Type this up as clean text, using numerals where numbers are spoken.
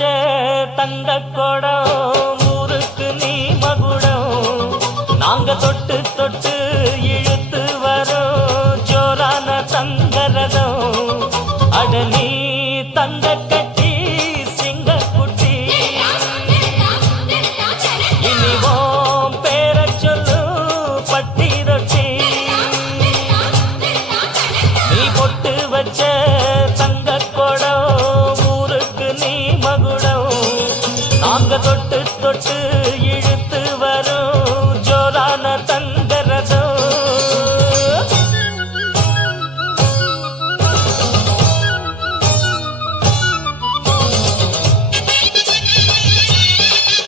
வச்ச தங்க கொடம் ஊருக்கு நீ மகுடம் நாங்க தொட்டு தொட்டு இழுத்து வரோம் ஜோரான தங்கரதம் அட நீ தங்க கட்டி சிங்க குட்டி இனிவோம் பேர சொல்லு பட்டி ரொட்டி நீ பொட்டு வச்ச தங்க கொடம் ஊருக்கு நீ மகுடம் நாங்க தொட்டு தொட்டு